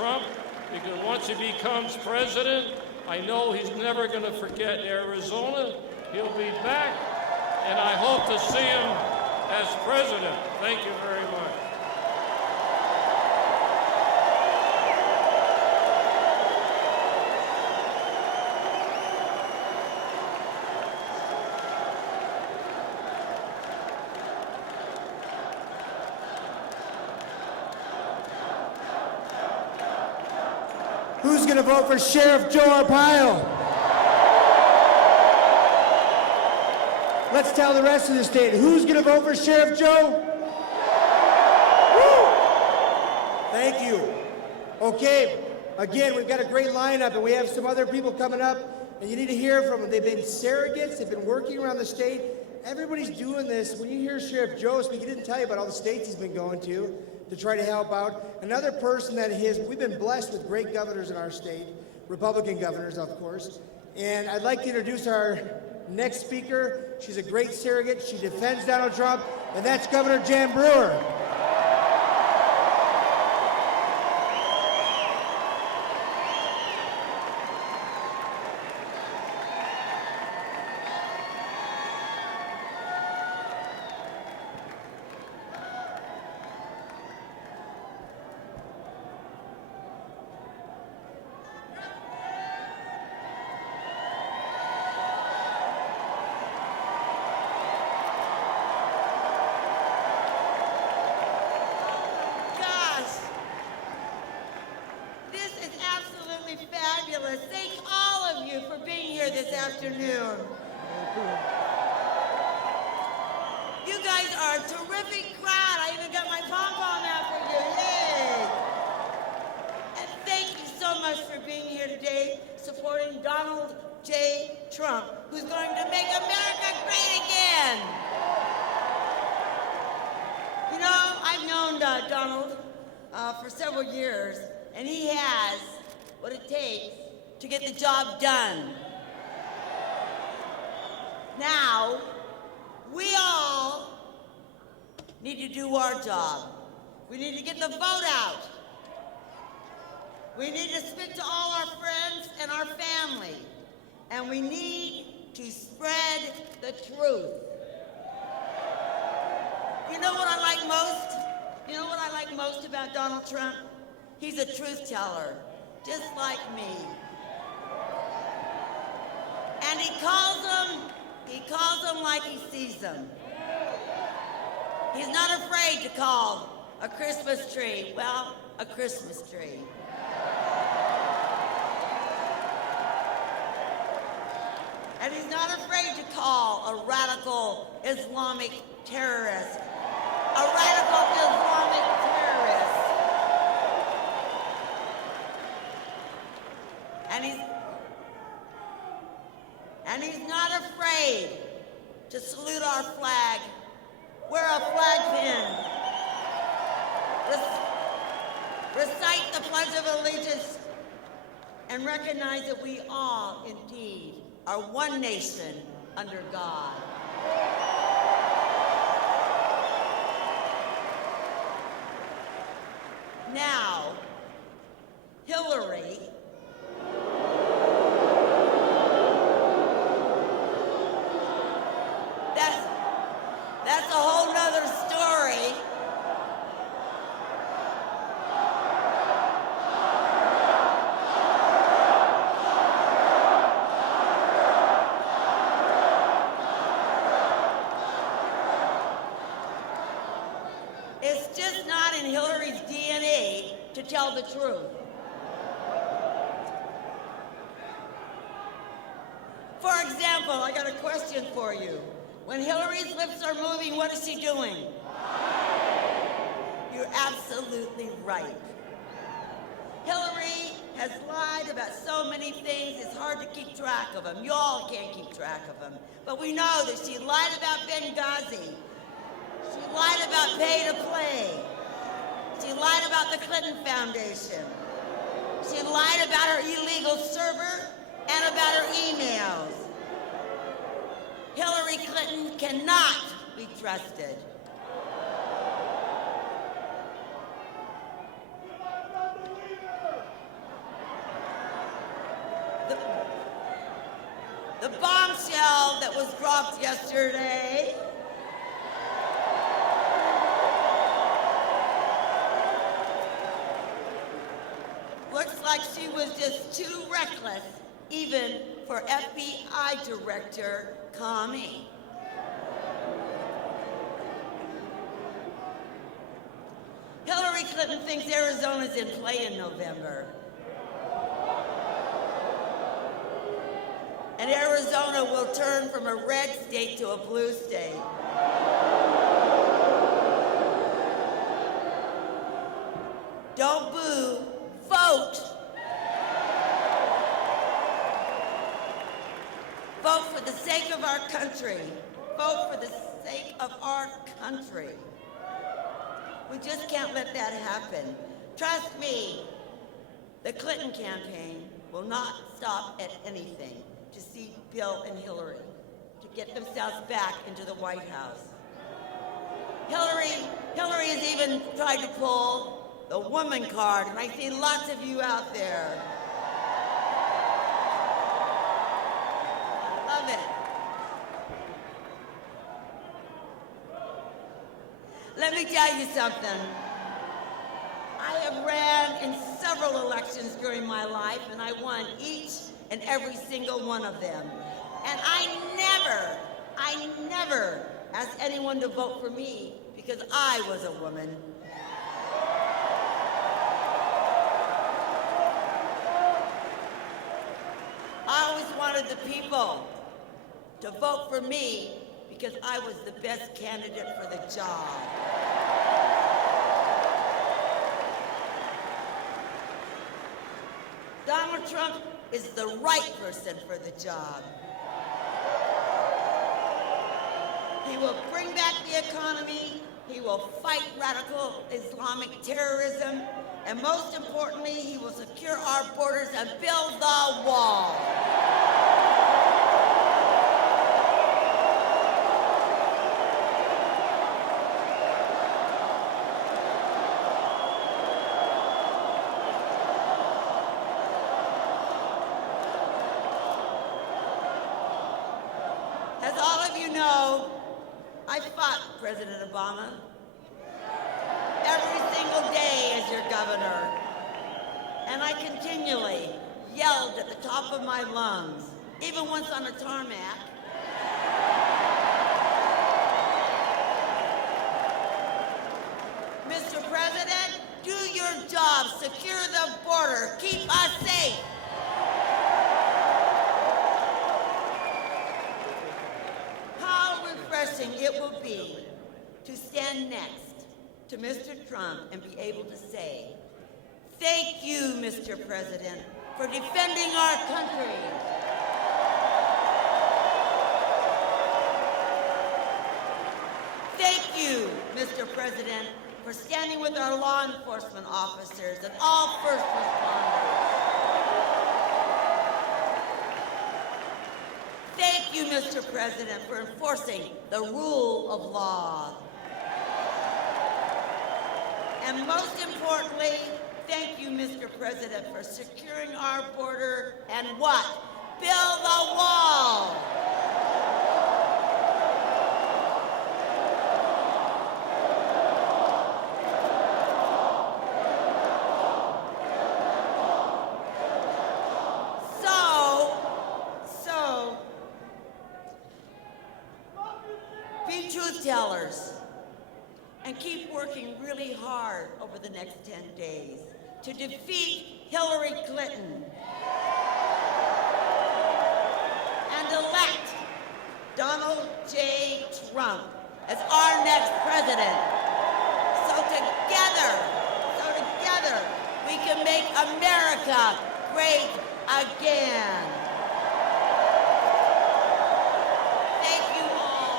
Trump, because once he becomes president, I know he's never going to forget Arizona. He'll be back, and I hope to see him as president. Thank you very much. Who's going to vote for Sheriff Joe Arpaio? Let's tell the rest of the state. Who's going to vote for Sheriff Joe? Woo! Thank you. Okay, again, we've got a great lineup, and we have some other people coming up, and you need to hear from them. They've been surrogates. They've been working around the state. Everybody's doing this. When you hear Sheriff Joe speak, he didn't tell you about all the states he's been going to try to help out. Another person that we've been blessed with great governors in our state, Republican governors, of course. And I'd like to introduce our next speaker. She's a great surrogate. She defends Donald Trump, and that's Governor Jan Brewer. Thank all of you for being here this afternoon. You guys are a terrific crowd. I even got my pom-pom out for you. Yay! And thank you so much for being here today, supporting Donald J. Trump, who's going to make America great again. You know, I've known Donald for several years, and he has what it takes to get the job done. Now, we all need to do our job. We need to get the vote out. We need to speak to all our friends and our family. And we need to spread the truth. You know what I like most? You know what I like most about Donald Trump? He's a truth teller, just like me. And he calls them like he sees them. He's not afraid to call a Christmas tree, well, a Christmas tree. And he's not afraid to call a radical Islamic terrorist a radical Islamic terrorist. And he's not afraid to salute our flag, wear a flag pin, recite the Pledge of Allegiance, and recognize that we all indeed are one nation under God. Now, Hillary that's a whole nother story. It's just not in Hillary's DNA to tell the truth. For example, I got a question for you. When Hillary's lips are moving, what is she doing? You're absolutely right. Hillary has lied about so many things, it's hard to keep track of them. You all can't keep track of them. But we know that she lied about Benghazi. She lied about pay to play. She lied about the Clinton Foundation. She lied about her illegal server and about her emails. Hillary Clinton cannot be trusted. that was dropped yesterday. Looks like she was just too reckless, even for FBI Director Comey. Hillary Clinton thinks Arizona's in play in November. And Arizona will turn from a red state to a blue state. Don't boo, vote. Vote for the sake of our country. Vote for the sake of our country. We just can't let that happen. Trust me, the Clinton campaign will not stop at anything to see Bill and Hillary to get themselves back into the White House. Hillary has even tried to pull the woman card, and I see lots of you out there. Love it. Let me tell you something. I have ran in several elections during my life, and I won each and every single one of them. And I never asked anyone to vote for me because I was a woman. I always wanted the people to vote for me because I was the best candidate for the job. Donald Trump is the right person for the job. He will bring back the economy, he will fight radical Islamic terrorism, and most importantly, he will secure our borders and build the wall. As all of you know, I fought President Obama every single day as your governor. And I continually yelled at the top of my lungs, even once on a tarmac. Mr. President, do your job, secure the border, keep us safe. How refreshing it will be to stand next to Mr. Trump and be able to say, thank you, Mr. President, for defending our country. Thank you, Mr. President, for standing with our law enforcement officers and all first responders. Thank you, Mr. President, for enforcing the rule of law. And most importantly, thank you, Mr. President, for securing our border and what? Build the wall. So, be truth tellers. And keep working really hard over the next 10 days to defeat Hillary Clinton and elect Donald J. Trump as our next president. So together, we can make America great again. Thank you all.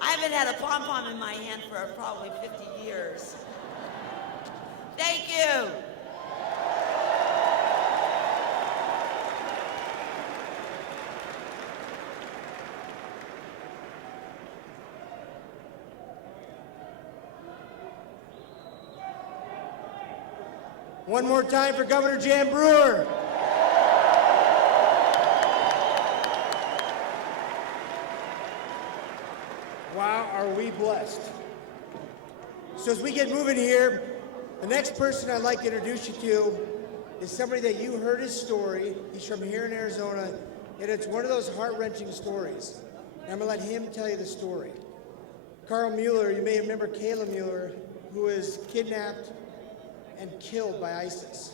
I haven't had a pom-pom in my hand for probably 50 years. Thank you. One more time for Governor Jan Brewer. are we blessed. So as we get moving here, the next person I'd like to introduce you to is somebody that you heard his story. He's from here in Arizona, and it's one of those heart-wrenching stories. And I'm going to let him tell you the story. Carl Mueller, you may remember Kayla Mueller, who was kidnapped and killed by ISIS.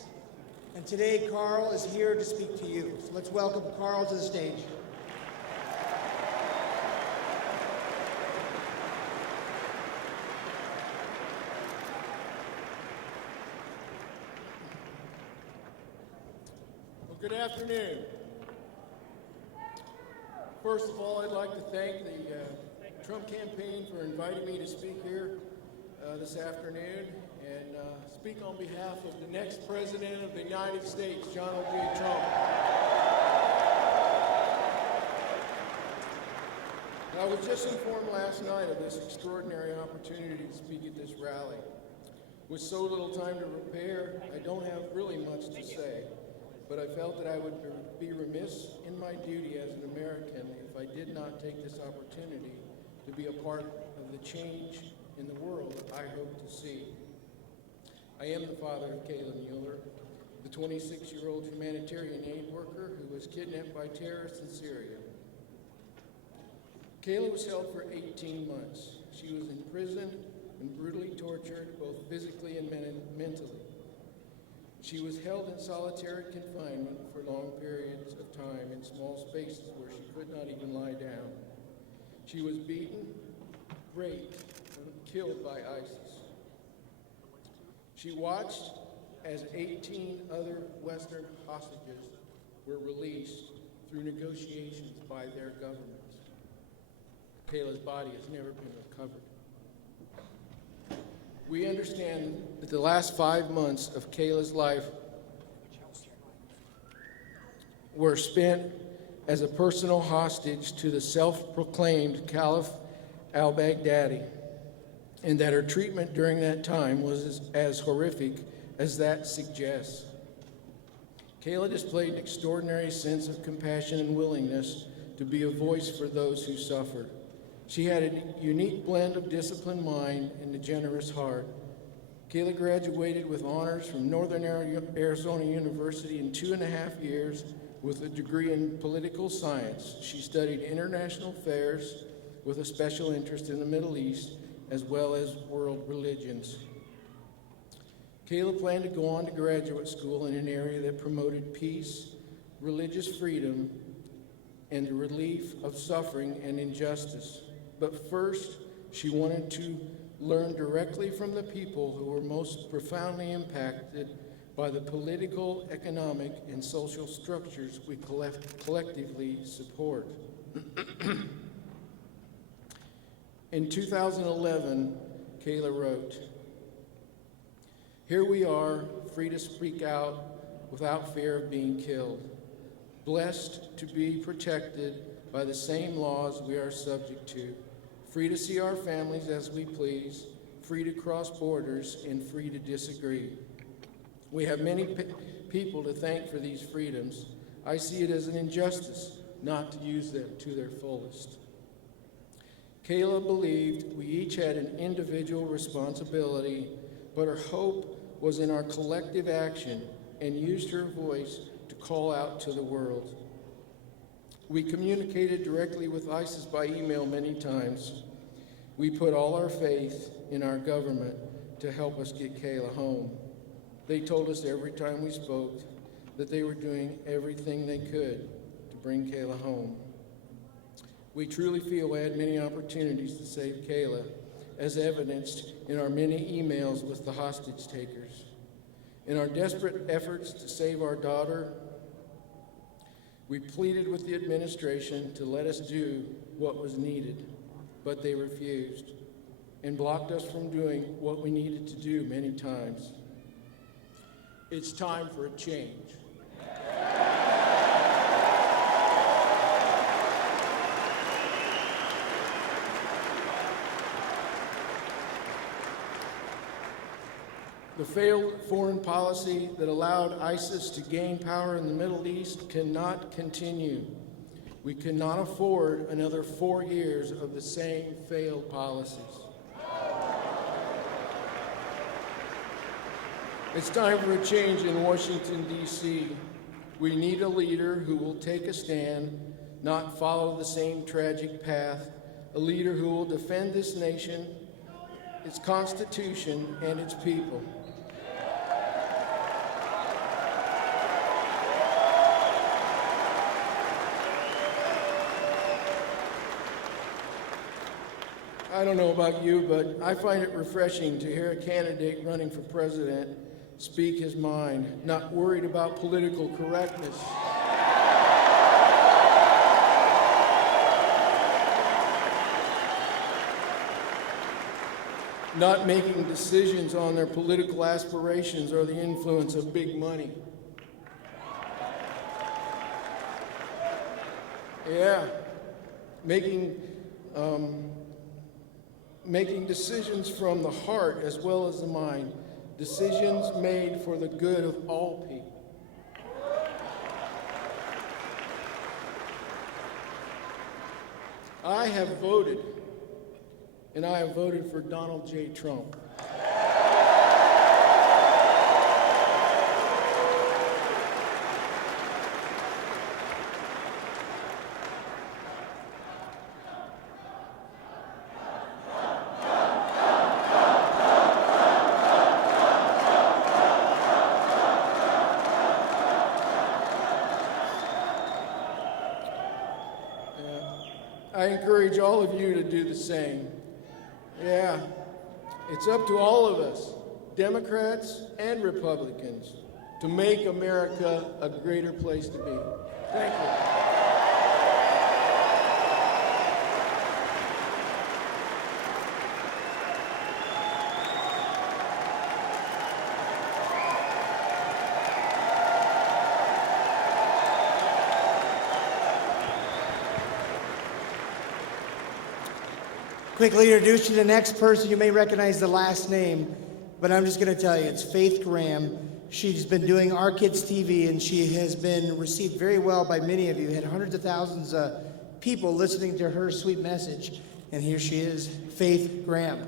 And today, Carl is here to speak to you. So let's welcome Carl to the stage. Well, good afternoon. First of all, I'd like to thank the Trump campaign for inviting me to speak here this afternoon and speak on behalf of the next President of the United States, Donald J. Trump. I was just informed last night of this extraordinary opportunity to speak at this rally. With so little time to prepare, I don't have really much to say, but I felt that I would be remiss in my duty as an American if I did not take this opportunity to be a part of the change in the world that I hope to see. I am the father of Kayla Mueller, the 26-year-old humanitarian aid worker who was kidnapped by terrorists in Syria. Kayla was held for 18 months. She was imprisoned and brutally tortured, both physically and mentally. She was held in solitary confinement for long periods of time in small spaces where she could not even lie down. She was beaten, raped, and killed by ISIS. She watched as 18 other Western hostages were released through negotiations by their governments. Kayla's body has never been recovered. We understand that the last 5 months of Kayla's life were spent as a personal hostage to the self-proclaimed Caliph al-Baghdadi, and that her treatment during that time was as horrific as that suggests. Kayla displayed an extraordinary sense of compassion and willingness to be a voice for those who suffered. She had a unique blend of disciplined mind and a generous heart. Kayla graduated with honors from Northern Arizona University in 2.5 years with a degree in political science. She studied international affairs with a special interest in the Middle East as well as world religions. Kayla planned to go on to graduate school in an area that promoted peace, religious freedom, and the relief of suffering and injustice. But first, she wanted to learn directly from the people who were most profoundly impacted by the political, economic, and social structures we collectively support. In 2011, Kayla wrote, "Here we are, free to speak out without fear of being killed, blessed to be protected by the same laws we are subject to, free to see our families as we please, free to cross borders, and free to disagree. We have many people to thank for these freedoms. I see it as an injustice not to use them to their fullest." Kayla believed we each had an individual responsibility, but her hope was in our collective action, and used her voice to call out to the world. We communicated directly with ISIS by email many times. We put all our faith in our government to help us get Kayla home. They told us every time we spoke that they were doing everything they could to bring Kayla home. We truly feel we had many opportunities to save Kayla, as evidenced in our many emails with the hostage takers. In our desperate efforts to save our daughter, we pleaded with the administration to let us do what was needed, but they refused and blocked us from doing what we needed to do many times. It's time for a change. The failed foreign policy that allowed ISIS to gain power in the Middle East cannot continue. We cannot afford another 4 years of the same failed policies. It's time for a change in Washington, D.C. We need a leader who will take a stand, not follow the same tragic path, a leader who will defend this nation, its Constitution, and its people. I don't know about you, but I find it refreshing to hear a candidate running for president speak his mind, not worried about political correctness. Not making decisions on their political aspirations or the influence of big money. Yeah, making decisions from the heart as well as the mind, decisions made for the good of all people. I have voted, and I have voted for Donald J. Trump. I encourage all of you to do the same. Yeah, it's up to all of us, Democrats and Republicans, to make America a greater place to be. Thank you. Quickly introduce you to the next person. You may recognize the last name, but I'm just going to tell you, it's Faith Graham. She's been doing Our Kids TV, and she has been received very well by many of you. Had hundreds of thousands of people listening to her sweet message, and here she is, Faith Graham.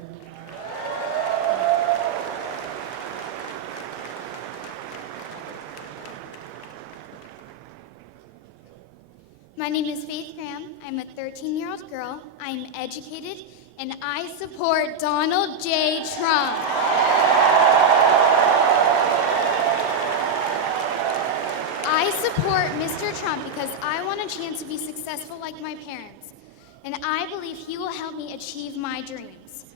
My name is Faith Graham. I'm a 13-year-old girl. I'm educated, and I support Donald J. Trump. I support Mr. Trump because I want a chance to be successful like my parents, and I believe he will help me achieve my dreams.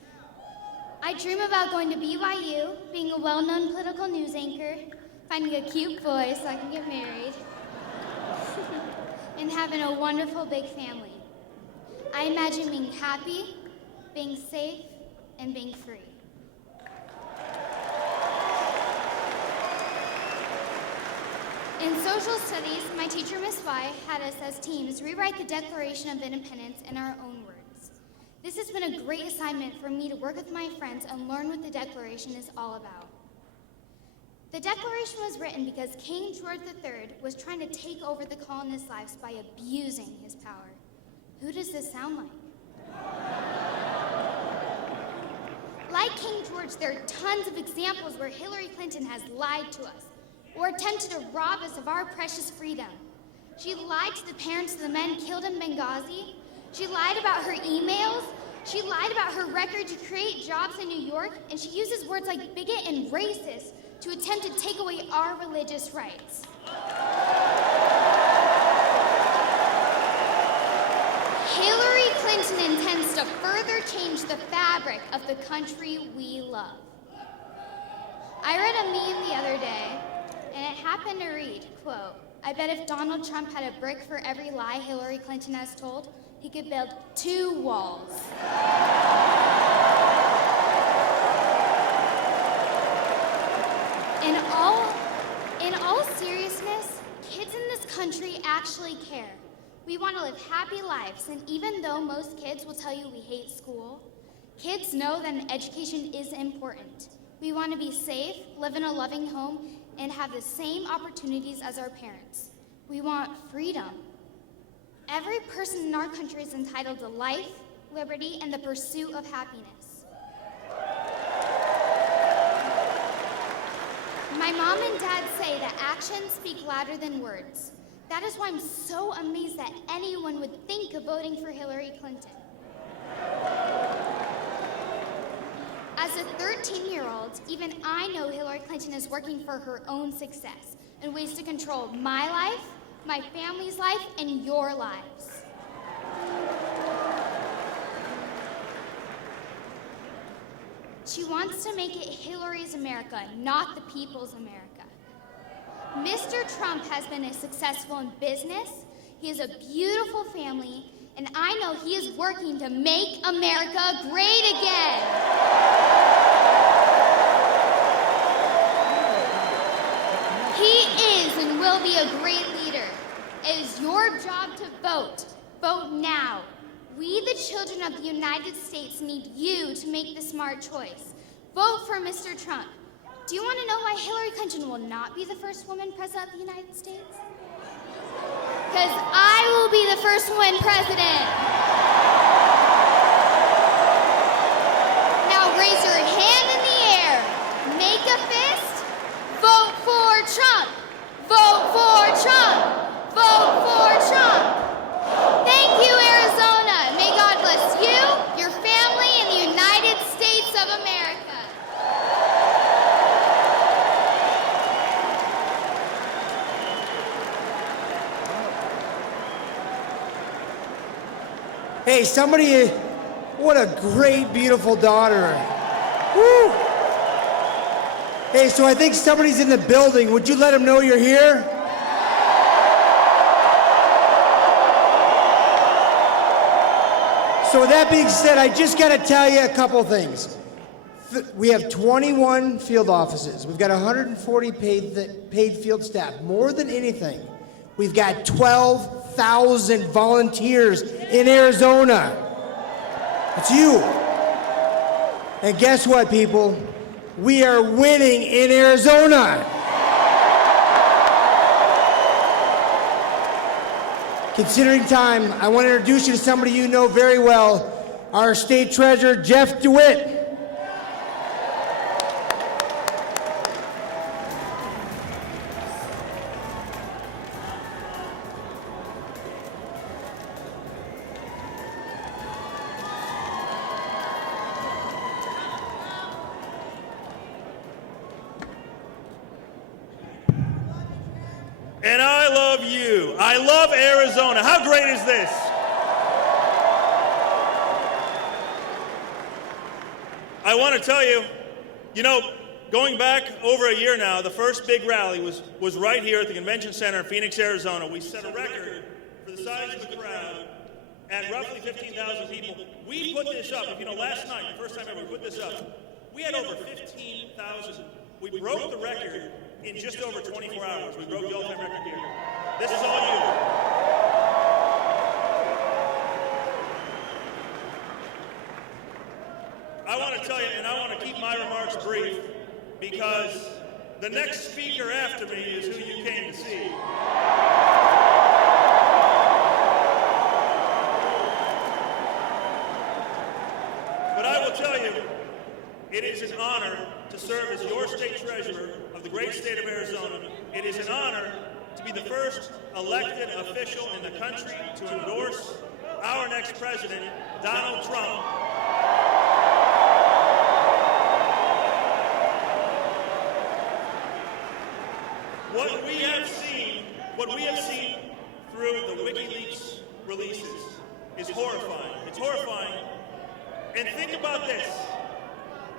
I dream about going to BYU, being a well-known political news anchor, finding a cute boy so I can get married, and having a wonderful big family. I imagine being happy, being safe, and being free. In social studies, my teacher, Miss Y, had us as teams rewrite the Declaration of Independence in our own words. This has been a great assignment for me to work with my friends and learn what the Declaration is all about. The Declaration was written because King George III was trying to take over the colonists' lives by abusing his power. Who does this sound like? Like King George, there are tons of examples where Hillary Clinton has lied to us or attempted to rob us of our precious freedom. She lied to the parents of the men killed in Benghazi. She lied about her emails. She lied about her record to create jobs in New York, and she uses words like bigot and racist to attempt to take away our religious rights. Hillary Clinton intends to further change the fabric of the country we love. I read a meme the other day, and it happened to read, quote, I bet if Donald Trump had a brick for every lie Hillary Clinton has told, he could build 2 walls. In all seriousness, kids in this country actually care. We want to live happy lives, and even though most kids will tell you we hate school, kids know that an education is important. We want to be safe, live in a loving home, and have the same opportunities as our parents. We want freedom. Every person in our country is entitled to life, liberty, and the pursuit of happiness. My mom and dad say that actions speak louder than words. That is why I'm so amazed that anyone would think of voting for Hillary Clinton. As a 13-year-old, even I know Hillary Clinton is working for her own success and ways to control my life, my family's life, and your lives. She wants to make it Hillary's America, not the people's America. Mr. Trump has been successful in business, he has a beautiful family, and I know he is working to make America great again. He is and will be a great leader. It is your job to vote. Vote now. We, the children of the United States, need you to make the smart choice. Vote for Mr. Trump. Do you want to know why Hillary Clinton will not be the first woman president of the United States? Because I will be the first woman president. Now raise your hand in the air. Make a fist. Vote for Trump. Vote for Trump. Vote for Trump. Thank you, Arizona. May God bless you, your family, and the United States of America. Hey, somebody, what a great, beautiful daughter. Woo! Hey, so I think somebody's in the building. Would you let them know you're here? So with that being said, I just got to tell you a couple things. We have 21 field offices. We've got 140 paid field staff. More than anything, we've got 12,000 volunteers in Arizona. It's you. And guess what, people? We are winning in Arizona. Considering time, I want to introduce you to somebody you know very well, our state treasurer, Jeff DeWitt. And I love you. I love Arizona. How great is this? I want to tell you, going back over a year now, the first big rally was right here at the Convention Center in Phoenix, Arizona. We set a record for the size of the crowd at roughly 15,000 people. We put this up, last night, the first time ever we put this up, we had over 15,000. We broke the record in just over 24 hours. We broke the all-time record here. This is all you. I want to tell you, and I want to keep my remarks brief, because the next speaker after me is who you came to see. But I will tell you, it is an honor to serve as your state treasurer of the great state of Arizona. It is an honor to be the first elected official in the country to endorse our next president, Donald Trump. What we have seen through the WikiLeaks releases is horrifying. It's horrifying. And think about this.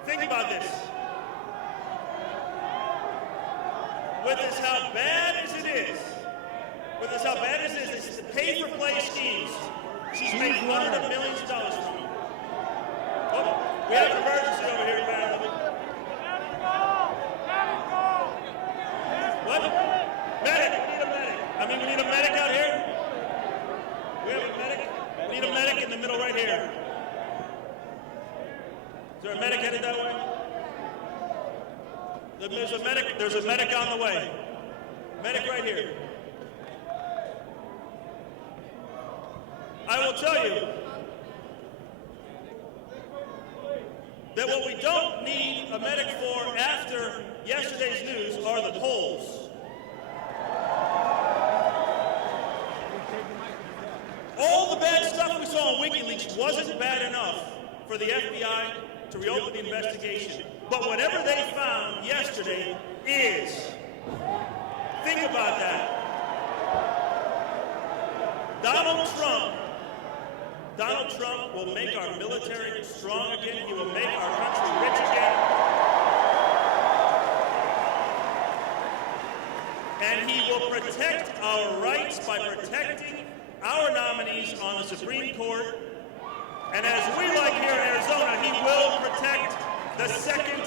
Think about this. With this how bad as it is, it's the pay-for-play schemes. She's made hundreds of millions of dollars from it. Oh, we have an emergency over here, apparently. What? Medic! We need a medic out here. We have a medic? We need a medic in the middle right here. Is there a medic headed that way? There's a medic on the way. Medic right here. I will tell you that what we don't need a medic for after yesterday's news are the polls. All the bad stuff we saw on WikiLeaks wasn't bad enough for the FBI to reopen the investigation. But whatever they found yesterday is. Think about that. Donald Trump will make our military strong again. He will make our country rich again. And he will protect our rights by protecting our nominees on the Supreme Court. And as we like here in Arizona, he will protect the Second